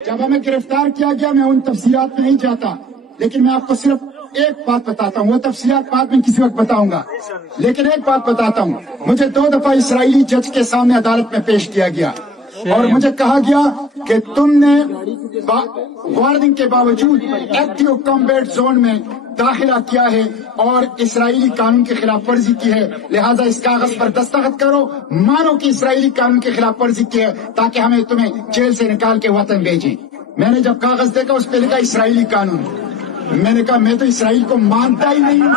जब हमें गिरफ्तार किया गया मैं उन तफसीलात में नहीं जाता, लेकिन मैं आपको सिर्फ एक बात बताता हूँ। वो तफसीलात बाद में किसी वक्त बताऊंगा, लेकिन एक बात बताता हूँ। मुझे 2 दफा इसराइली जज के सामने अदालत में पेश किया गया और मुझे कहा गया कि तुमने वार्निंग के बावजूद एक्टिव कॉम्बैट जोन में दाखिला किया है और इसराइली कानून की खिलाफ वर्जी की है, लिहाजा इस कागज पर दस्तखत करो, मानो कि इसराइली कानून की खिलाफ वर्जी की है, ताकि हमें तुम्हें जेल से निकाल के वतन भेजें। मैंने जब कागज देखा उस पर लिखा इसराइली कानून। मैंने कहा मैं तो इसराइल को मानता ही नहीं हूँ।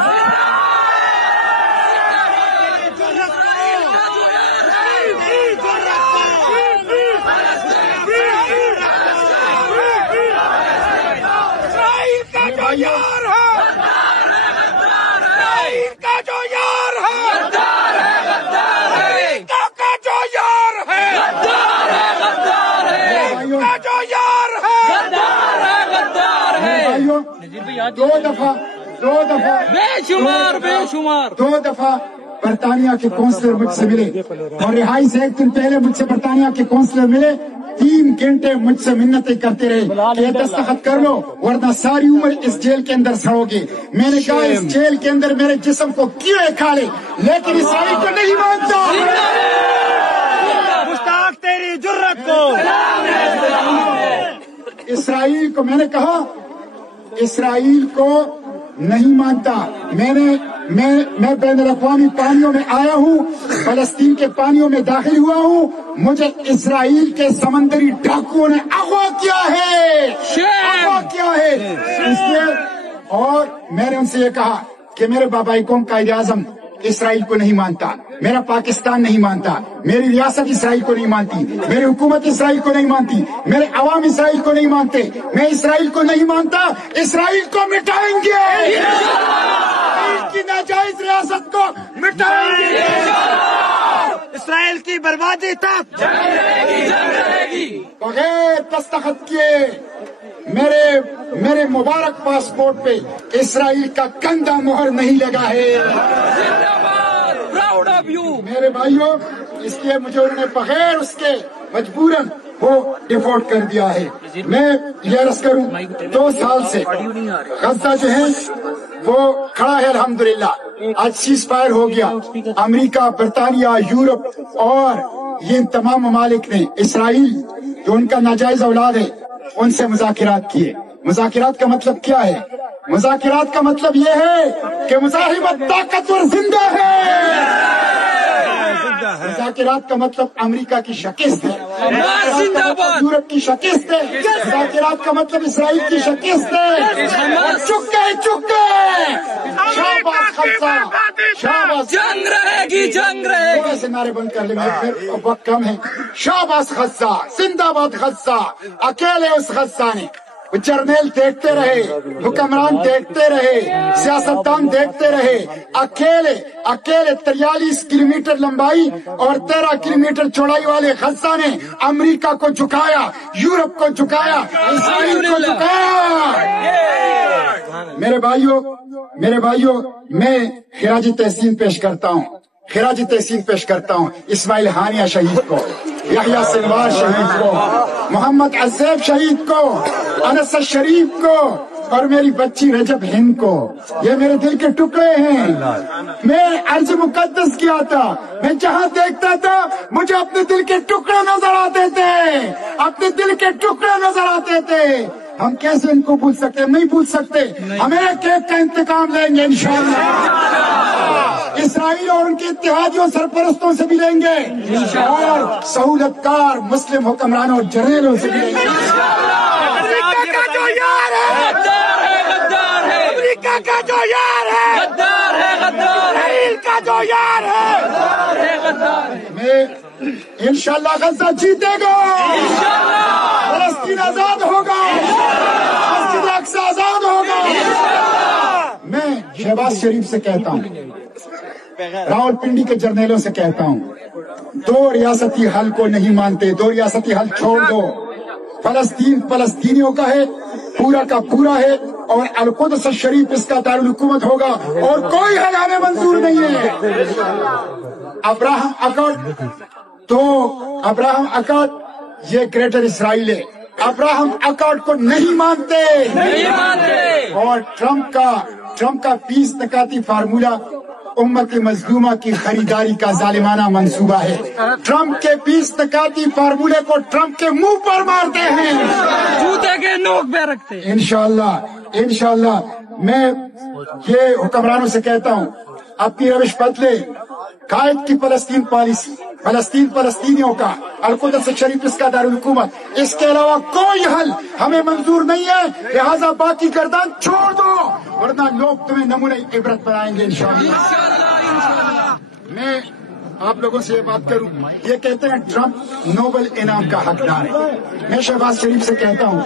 दो दफा बरतानिया के काउंसलर मुझसे मिले और रिहाई से एक दिन पहले मुझसे बरतानिया के काउंसलर मिले। 3 घंटे मुझसे मिन्नतें करते रहे कि दस्तखत कर लो वरना सारी उम्र इस जेल के अंदर सड़ोगे। मैंने कहा इस जेल के अंदर मेरे जिस्म को कीड़े खा ले, लेकिन इसराइल को नहीं मानता। मुश्ताक तेरी जुर्रत को। इसराइल को मैंने कहा इसराइल को नहीं मानता। मैं बैनुल-अक़वामी पानियों में आया हूँ, फलस्तीन के पानियों में दाखिल हुआ हूँ। मुझे इसराइल के समंदरी डाकुओं ने अगवा किया है, इसलिए और मैंने उनसे ये कहा कि मेरे बाबाई कौम कायद-ए-आज़म इसराइल को नहीं मानता, मेरा पाकिस्तान नहीं मानता, मेरी रियासत इसराइल को नहीं मानती, मेरी हुकूमत इसराइल को नहीं मानती, मेरे अवाम इसराइल को नहीं मानते, मैं इसराइल को नहीं मानता। इसराइल को मिटाएंगे, इसकी नाजायज रियासत को मिटाएंगे। इसराइल की बर्बादी तक बगैर दस्तखत किए मेरे मुबारक पासपोर्ट पे इसराइल का गंदा मोहर नहीं लगा है। प्राउड ऑफ यू मेरे भाइयों, इसलिए मुझे उन्होंने बगैर उसके मजबूरन वो डिफॉल्ट कर दिया है। मैं ये अर्ज करूं 2 साल से गजा जो है वो खड़ा है अल्हम्दुलिल्लाह। आज सीज फायर हो गया। अमेरिका, बरतानिया, यूरोप और ये तमाम ममालिक ने इसराइल जो उनका नाजायज औलाद है उनसे मुज़ाकिरात किए। मुज़ाकिरात का मतलब क्या है? मुज़ाकिरात का मतलब ये है कि मुज़ाहिमत ताकतवर जिंदा है। मुज़ाकिरात का मतलब अमेरिका की शिकस्त है, यूरोप की शिकस्त है, मुज़ाकिरात का मतलब इसराइल की शिकस्त है। चुप गए शाबाश खल्सा, शाबाश। जंग रहेगी, जंग रहेगी। थोड़े से नारे बंद कर ले, फिर वक्त कम है। शाबाश खल्सा, जिंदाबाद खल्सा। अकेले उस खल्सा ने जर्नल देखते रहे, हुक्मरान देखते रहे, सियासतदान देखते रहे, अकेले 43 किलोमीटर लंबाई और 13 किलोमीटर चौड़ाई वाले खल्सा ने अमेरिका को झुकाया, यूरोप को झुकाया, इसराइल को झुकाया। मेरे भाइयों, मैं खिराजी तहसीन पेश करता हूँ इस्माइल हानिया शहीद को, यहया सिनवार शहीद को, मोहम्मद अज़ैब शहीद को, अनस शरीफ को और मेरी बच्ची रजब हिंद को। ये मेरे दिल के टुकड़े हैं। मैं अर्ज़ मुक़द्दस किया था, मैं जहाँ देखता था मुझे अपने दिल के टुकड़े नजर आते थे, हम कैसे इनको भूल सकते? नहीं भूल सकते। हम एक का इंतकाम लेंगे इंशाअल्लाह। इसराइल और उनके इत्तेहादियों सरपरस्तों से भी लेंगे और सहूलतकार मुस्लिम हुक्मरानों और जर्नलों से भी लेंगे। अमेरिका का जो यार है गद्दार है, अमेरिका का जो यार है गद्दार है, इसराइल का जो यार है गद्दार है। मैं इंशाअल्लाह गजा जीतेगा, फलस्तीन आजाद होगा, मस्जिद अक्सा आजाद होगा। मैं शहबाज शरीफ से कहता हूँ, रावलपिंडी के जर्नलों से कहता हूँ, 2 रियासती हल को नहीं मानते, 2 रियासती हल छोड़ दो। फलस्तीन फलस्तीनियों का है, पूरा का पूरा है और अल-कुद्स शरीफ इसका दारुल हुकूमत होगा और कोई हल हमें मंजूर नहीं है। अब्राहम अकॉर्ड ये ग्रेटर इसराइल है, अब्राहम अकॉर्ड को नहीं मानते और ट्रम्प का 20% फार्मूला उम्मत मजलूमा की खरीदारी का जालिमाना मंसूबा है। ट्रम्प के 20% फार्मूले को ट्रम्प के मुंह पर मारते हैं, जूते के नोक पे रखते हैं। इंशाअल्लाह मैं ये हुक्मरानों से कहता हूँ, अपनी रविश बदले। कायद की फलस्तीन पॉलिसी, फलस्तीनियों का अल-कुद्स शरीफ इसका दारुल हुकूमत, इसके अलावा कोई हल हमें मंजूर नहीं है। लिहाजा बाकी गर्दान छोड़ दो, वरना लोग तुम्हें नमूने इबरत बनाएंगे इंशाअल्लाह। मैं आप लोगों से ये बात करूं, ये कहते हैं ट्रम्प नोबेल इनाम का हकदार है। मैं शहबाज शरीफ से कहता हूं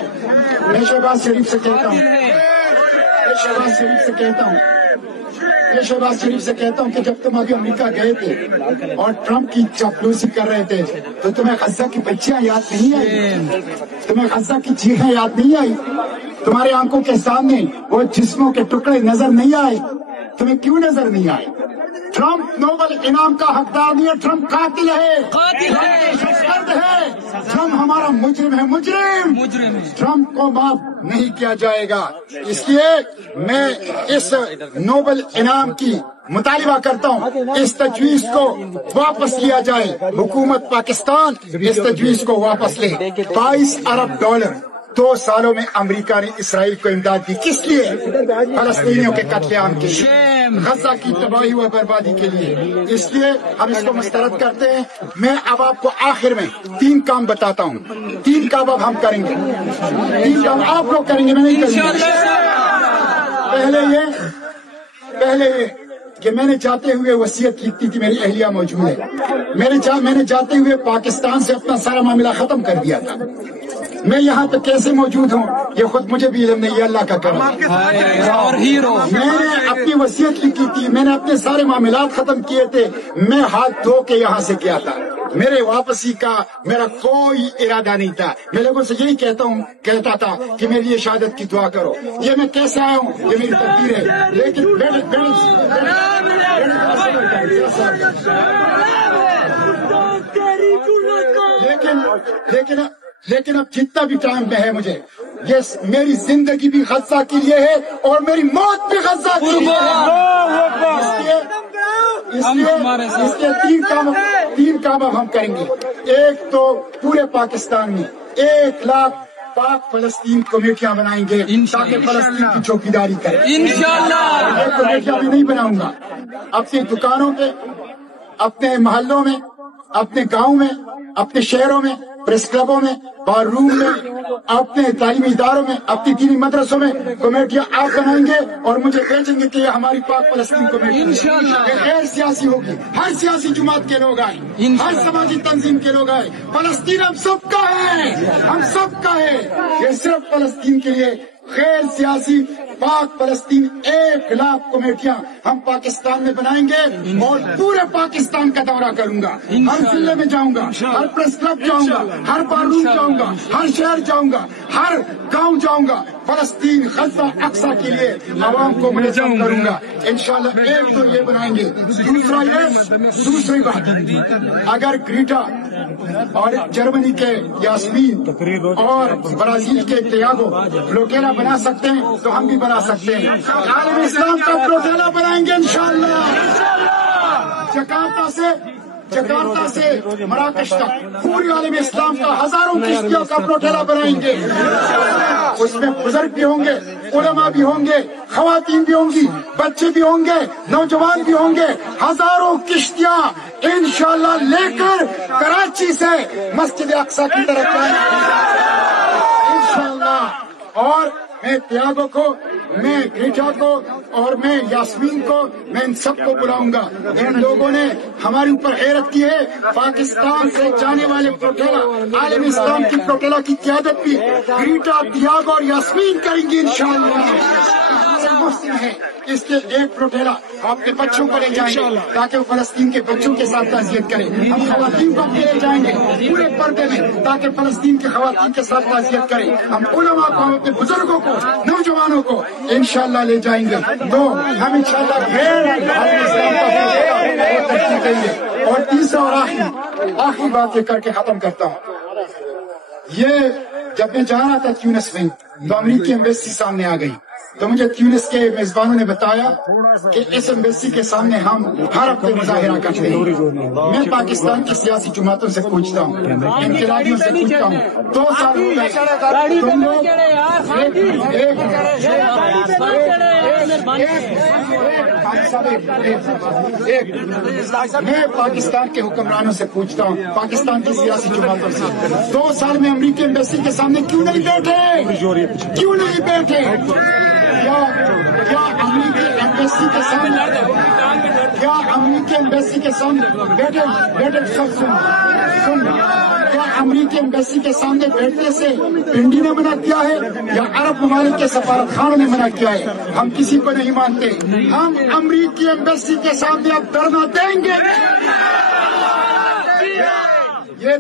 कि जब तुम अभी अमेरिका गए थे और ट्रम्प की चापलूसी कर रहे थे तो तुम्हें गज़ा की बच्चियां याद नहीं आई? तुम्हें गज़ा की चीखें याद नहीं आई? तुम्हारे आंखों के सामने वो जिस्मों के टुकड़े नजर नहीं आए? तुम्हें क्यों नजर नहीं आए? ट्रम्प नोबेल इनाम का हकदार नहीं है, ट्रम्प कातिल है, दहशतगर्द है, ट्रम्प हमारा मुजरिम है, मुजरिम। ट्रम्प को माफ नहीं किया जाएगा। इसलिए मैं इस नोबेल इनाम की मुतालिबा करता हूँ, इस तजवीज को वापस लिया जाए। हुकूमत पाकिस्तान इस तजवीज को वापस ले। $22 अरब 2 सालों में अमेरिका ने इसराइल को इमदाद दी। किस लिए? फलस्तीनियों के कत्लेआम के लिए, गजा की तबाही व बर्बादी के लिए। इसलिए हम इसको मुस्तरद करते हैं। मैं अब आपको आखिर में 3 काम बताता हूँ। 3 काम अब हम करेंगे, 3 काम आप लोग करेंगे, मैं नहीं करूँगा। पहले ये कि मैंने जाते हुए वसीयत लिखी थी, मेरी अहलिया मौजूद है। मैंने जाते हुए पाकिस्तान से अपना सारा मामला खत्म कर दिया था। मैं यहाँ पे कैसे मौजूद हूँ ये खुद मुझे भी इल्म नहीं है, अल्लाह का करम। मैंने अपनी वसीयत लिखी थी, मैंने अपने सारे मामलात खत्म किए थे। मैं हाथ धो के यहाँ से गया था। मेरे वापसी का मेरा कोई इरादा नहीं था। मैं लोगों से यही कहता था कि मेरी ये शहादत की दुआ करो। ये मैं कैसे आया हूँ ये मेरी तकदीर है। लेकिन अब जितना भी टाइम में है मुझे, ये मेरी जिंदगी भी गज़ा के लिए है और मेरी मौत भी गज़ा के लिए है। इसलिए 3 काम अब हम करेंगे। एक तो पूरे पाकिस्तान में 1 लाख पाक फलस्तीन कमेटियां बनाएंगे ताकि फलस्तीन की चौकीदारी करें इंशाअल्लाह। एक कमेटियां भी नहीं बनाऊंगा, अपनी दुकानों पे, अपने मोहल्लों में, अपने गाँव में, अपने शहरों में, प्रेस क्लबों में, बार रूम में, अपने तालीमी इदारों में, अपनी दीनी मदरसों में कमेटियां आप बनाएंगे और मुझे भेजेंगे कि ये हमारी पाक फलस्तीन कमेटी गैर सियासी होगी। हर सियासी जुमात के लोग आए, हर समाजी तंजीम के लोग आए। फलस्तीन हम सबका है, ये सिर्फ फलस्तीन के लिए गैर सियासी पाक फलस्तीन 1 लाख कमेटियां हम पाकिस्तान में बनाएंगे और पूरे पाकिस्तान का दौरा करूंगा। हर जिले में जाऊंगा, हर प्रेस क्लब जाऊंगा, हर बार रूम जाऊंगा, हर शहर जाऊंगा, हर गांव जाऊंगा। फलस्तीन गज़ा अक्सा के लिए आवाम को मुनज़्ज़म करूंगा इंशाअल्लाह। एक तो ये बनाएंगे। दूसरी बात, अगर ग्रीटा और जर्मनी के यास्मीन और ब्राजील के तियागो फ्लोटेला बना सकते हैं तो हम भी बना सकते हैं। आलम इस्लाम का फ्लोटेला बनाएंगे इंशाअल्लाह। जकार्ता से मराकश तक पूरी आलम इस्लाम का हजारों किश्तियों का फ्लोटेला बनाएंगे। उसमें बुजुर्ग भी होंगे, उलमा भी होंगे, खवातीन भी होंगी, बच्चे भी होंगे, नौजवान भी होंगे। हजारों किश्तियां इंशाअल्लाह लेकर कराची से मस्जिद अक्सा की तरफ जाएंगे इंशाअल्लाह। और मैं त्यागो को, मैं ग्रीटा को और मैं यास्मीन को, मैं इन सबको बुलाऊंगा। इन लोगों ने हमारे ऊपर हैरत की है। पाकिस्तान से जाने वाले प्रोटेला, आलम इस्लाम की प्रोटेला की क़यादत भी ग्रीटा, त्यागो और यास्मीन करेंगी इंशाअल्लाह। मुस्लिम है, इसके एक प्रोटेला अपने बच्चों को ले जाएंगे ताकि वो फलस्तीन के बच्चों के साथ ताज़ियत करें। हम खवातीन को ले जाएंगे पूरे पर्दे में ताकि फलस्तीन की खवातीन के साथ ताज़ियत करें। हम उलमा को, अपने बुजुर्गों को, नौजवानों को इंशाअल्लाह ले जाएंगे। तो हम इंशाअल्लाह करेंगे। और तीसरा और आखिरी बात ये करके खत्म करता हूँ। ये جب میں جا رہا تھا تیونس میں تو امریکی ایمبیسی سامنے آ گئی، تو مجھے تیونس کے میزبانوں نے بتایا کہ اس ایمبیسی کے سامنے ہم ہر ہفتے مظاہرہ کرتے ہیں۔ میں پاکستان کی سیاسی جماعتوں سے پوچھتا ہوں، انقلابیوں سے پوچھتا ہوں، 2 سال ہو گئے تم لوگ میں پاکستان کے حکمرانوں سے پوچھتا ہوں، پاکستان کی سیاسی جماعتوں سے، 2 سال میں امریکی ایمبیسی کے سامنے کیوں نہیں بیٹھے؟ کیوں نہیں بیٹھے؟ کیا امریکی ایمبیسی کے سامنے بیٹھے سب سن کیا امریکی ایمبیسی کے سامنے بیٹھنے سے پنڈی نے منع کیا ہے یا عرب ممالک کے سفارت خانوں نے منع کیا ہے؟ ہم کسی کو نہیں مانتے، ہم امریکی ایمبیسی کے سامنے اب دھرنا دیں گے۔ یہ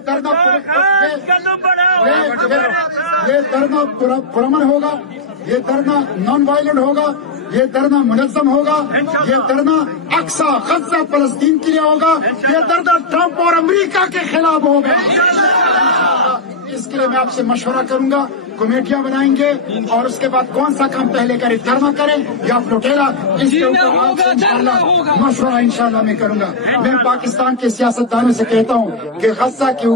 دھرنا پرامن ہوگا، یہ دھرنا نان وائلنٹ ہوگا، یہ دھرنا منظم ہوگا، یہ دھرنا اقصی غزہ فلسطین کے لیے ہوگا، یہ دھرنا ٹرمپ اور امریکہ کے خلاف ہوگا۔ اس کے لیے میں آپ سے مشورہ کروں گا، کمیٹیاں بنائیں گے اور اس کے بعد کون سا کام پہلے کریں، دھرنا کریں یا فلوٹیلا، اس کے اوپر مشورہ انشاءاللہ میں کروں گا۔ میں پاکستان کے سیاستدانوں سے کہتا ہوں کہ غزہ کے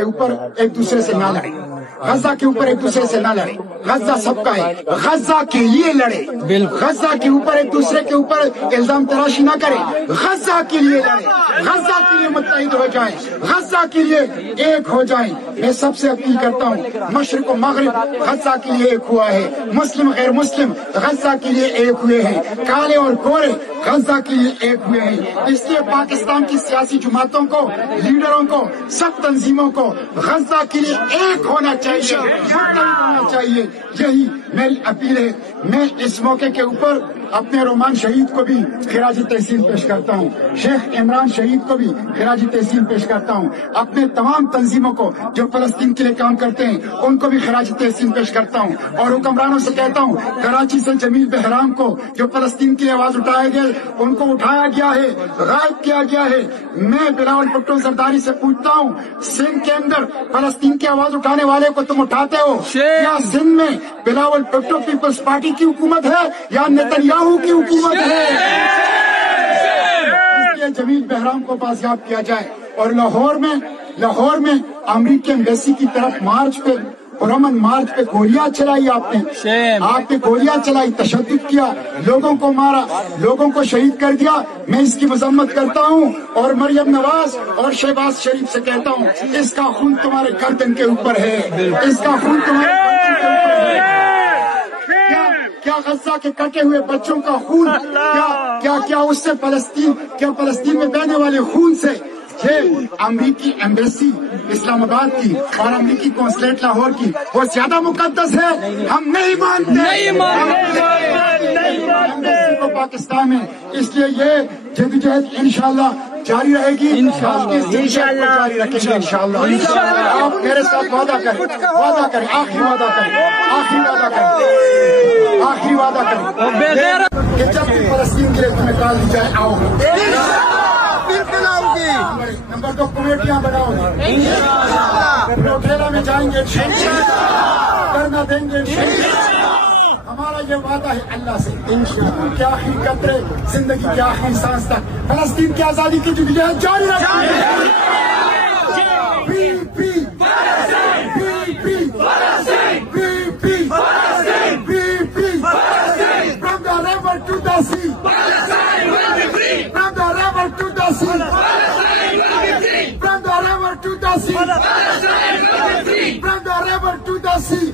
اوپر ایک دوسرے سے نہ لڑیں، غزہ کے اوپر ایک دوسرے سے نہ لڑے، غزہ سب کا ہے، غزہ کے لیے لڑے، غزہ کے اوپر ایک دوسرے کے اوپر الزام تراشی نہ کرے، غزہ کے لیے لڑے، غزہ کے لیے متحد ہو جائیں، غزہ کے لیے ایک ہو جائیں۔ میں سب سے اپیل کرتا ہوں، مشرق و مغرب غزہ کے لیے ایک ہوا ہے، مسلم غیر مسلم غزہ کے لیے ایک ہوئے ہیں، کالے اور گورے غزہ کے لیے ایک ہوئے ہیں۔ اس لیے پاکستان کی سیاسی جماعتوں کو، لیڈروں کو، سب تنظیموں کو غزہ کے لیے ایک ہونا چاہیے، ہونا چاہیے، یہی میری اپیل ہے۔ میں اس موقع کے اوپر اپنے رومان شہید کو بھی خراج تحسین پیش کرتا ہوں، شیخ عمران شہید کو بھی خراج تحسین پیش کرتا ہوں، اپنے تمام تنظیموں کو جو فلسطین کے لیے کام کرتے ہیں ان کو بھی خراج تحسین پیش کرتا ہوں، اور حکمرانوں سے کہتا ہوں کراچی سے جمیل بہرام کو جو فلسطین کی آواز اٹھائے گئے ان کو اٹھایا گیا ہے، غائب کیا گیا ہے۔ میں بلاول بھٹو زرداری سے پوچھتا ہوں، سندھ کے اندر فلسطین کی آواز اٹھانے والے کو تم اٹھاتے ہو کیا؟ سندھ میں بلاول بھٹو پیپلز پارٹی کی حکومت ہے یا نیتنیاہو کی حکومت ہے؟ اس لیے جمیل بہرام کو بازیاب کیا جائے۔ اور لاہور میں امریکی ایمبیسی کی طرف مارچ پہ، پرامن مارچ پہ گولیاں چلائی، آپ نے گولیاں چلائی، تشدد کیا، لوگوں کو مارا، لوگوں کو شہید کر دیا۔ میں اس کی مذمت کرتا ہوں اور مریم نواز اور شہباز شریف سے کہتا ہوں اس کا خون تمہارے گردن کے اوپر ہے، اس کا خون تمہارے گردن کے اوپر ہے۔ کیا غزہ کے کٹے ہوئے بچوں کا خون، کیا اس سے فلسطین میں بہنے والے خون سے یہ امریکی ایمبیسی اسلام آباد کی اور امریکی قونصلیٹ لاہور کی وہ زیادہ مقدس ہے؟ ہم نہیں مانتے کو پاکستان میں۔ اس لیے یہ جدوجہد انشاءاللہ جاری رہے گی، جاری رکھیں گے انشاءاللہ۔ آپ میرے ساتھ وعدہ کریں، آخری وعدہ کریں کہ جب بھی فلسطین کے لیے تمہیں کال دی جائے آؤ گے، بالکل آؤ گی۔ نمبر 2 کمیٹیاں بناؤ گے، روٹیلا میں جائیں گے، کرنا دیں گے، ہمارا یہ وعدہ ہے اللہ سے، انشاءاللہ کے آخری قطرے زندگی کے آخری سانس تک فلسطین کی آزادی کی جدوجہد جاری رکھیں گے۔ From the river to the sea.